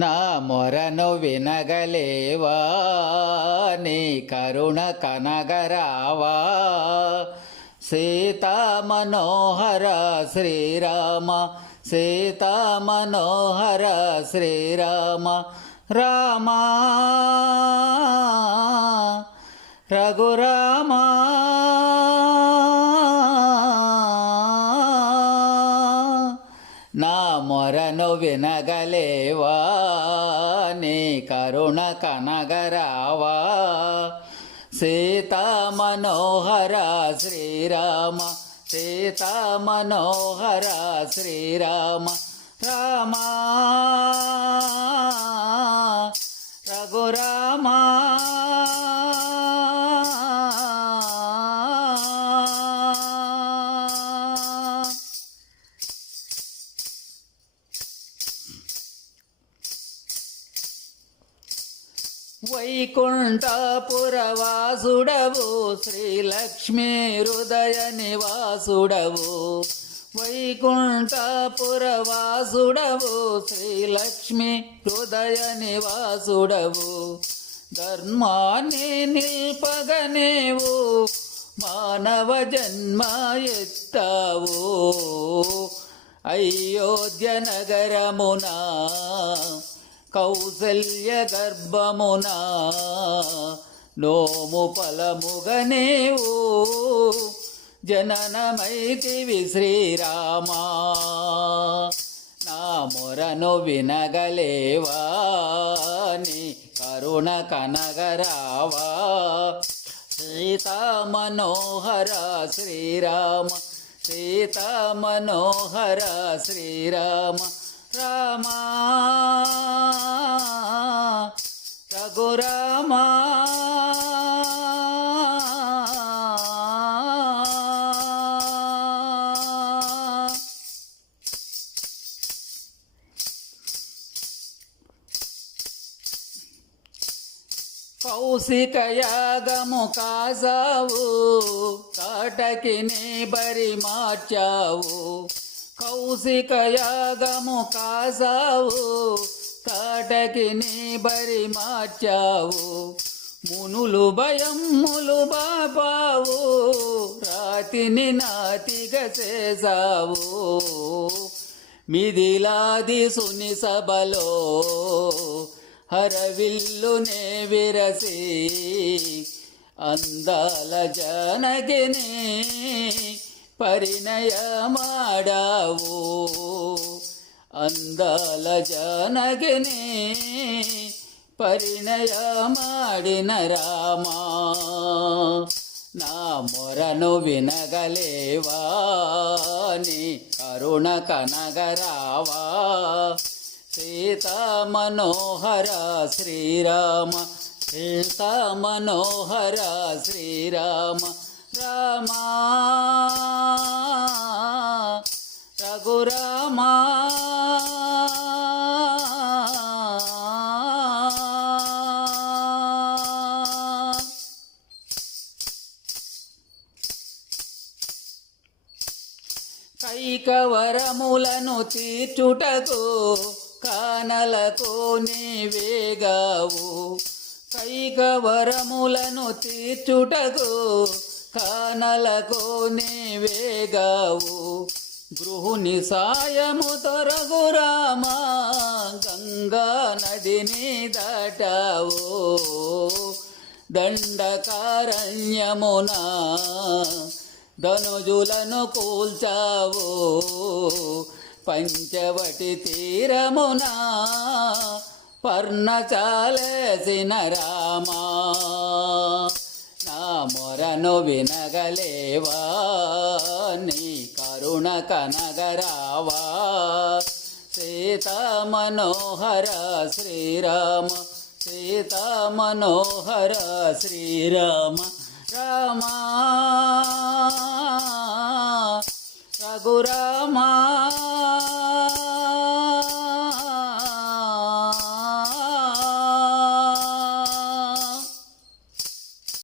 నా మొరను వినగలేవా, నీ కరుణ కనగరావా. సీతా మనోహర శ్రీరామ, సీతా మనోహర శ్రీరామ. రామ రఘురామ నా మొరను వినగలేవా, నీ కరుణ కనగరావా. సీతా మనోహర శ్రీరామ, సీతా మనోహర శ్రీరామ. రామ రఘురామ వైకుంఠపురవాసుడవు, శ్రీలక్ష్మీ హృదయ నివాసుడవు. వైకుంఠపురవాసుడవు, శ్రీలక్ష్మీ హృదయ నివాసుడవు. ధర్మాన్ని నిల్పగనేవు, మానవ జన్మ ఎత్తావు. అయోధ్య నగరమునా కౌసల్య గర్భమునా నోము ఫలముగనేవు జననమైతివి శ్రీరామా. నా మొరను వినగలేవా, నీ కరుణ కనగరావా. సీతా మనోహర శ్రీరామ, సీతా మనోహర శ్రీరామ. రామ రఘురామ కౌశిక యాగము కాసావు, కాటకిని బరి మార్చావు. కౌశిక యాగము కాసావు, కాటకిని బరి మార్చావు. మునులు భయములు బాపావు, రాతిని నాతిగా చేసావు. మిదిలాది సుని సభలో హరవిల్లునే విరసి, అందాల జానకిని పరిణయమాడావు. అందాల జానకిని పరిణయమాడిన రామా. నా మొరను వినగలేవా, నీ కరుణ కనగరావా. సీతా మనోహర శ్రీరామ, సీతా మనోహర శ్రీరామ. రామ రఘురామ కైకవరములను తీర్చుటకు కానలకు నీవేగావు. కైకవరములను తీర్చుటకు కానలకు నీవేగావు. గృహుని సాయముతో రఘురామ గంగా నదిని దాటావు. దండకారణ్యమునా ధనుజులను కూల్చావు. పంచవటి తీరమునా పర్ణచాలేసిన రామా. నా మొరను వినగలేవా, నీ కరుణ కనగరావా. సీతా మనోహర శ్రీరామ, సీతా మనోహర శ్రీరామ. రామ రఘురామ